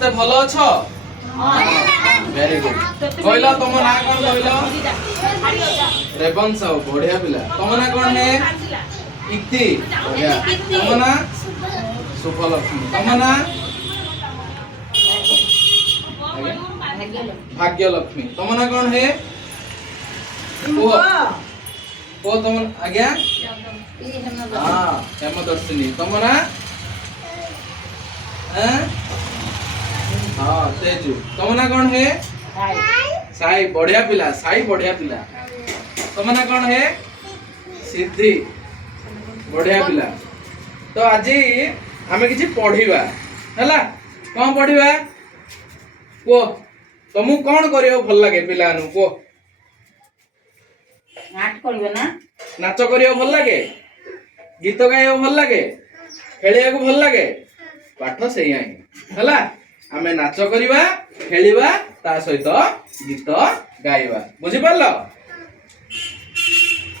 समस्ते भलो अछो वेरी गुड कहलो तुम ना कोन कहलो रेवंश बढ़िया पिला तुम ना कोन है इति बढ़िया तुम ना सुफलक्ष्मी तुम ना भाग्यलक्ष्मी तुम ना कोन है ओ तुम आज्ञा हां हेमदर्शिनी तुम ना हां तेजू तुम ना कोन है साई बढ़िया पिला तुम ना कोन है सिद्धि बढ़िया पिला तो आज आमे किछि पढिबा हला कोन पढिबा को तुमु कोन करियो भल लागे पिलानु को नाच करियो ना नाच करियो भल लागे गीत गाइयो भल लागे खेलिया को भल लागे पाठ सेया हला आमे नाच करिबा खेलिबा ता सहित गीत गाइबा बुझि पारलो।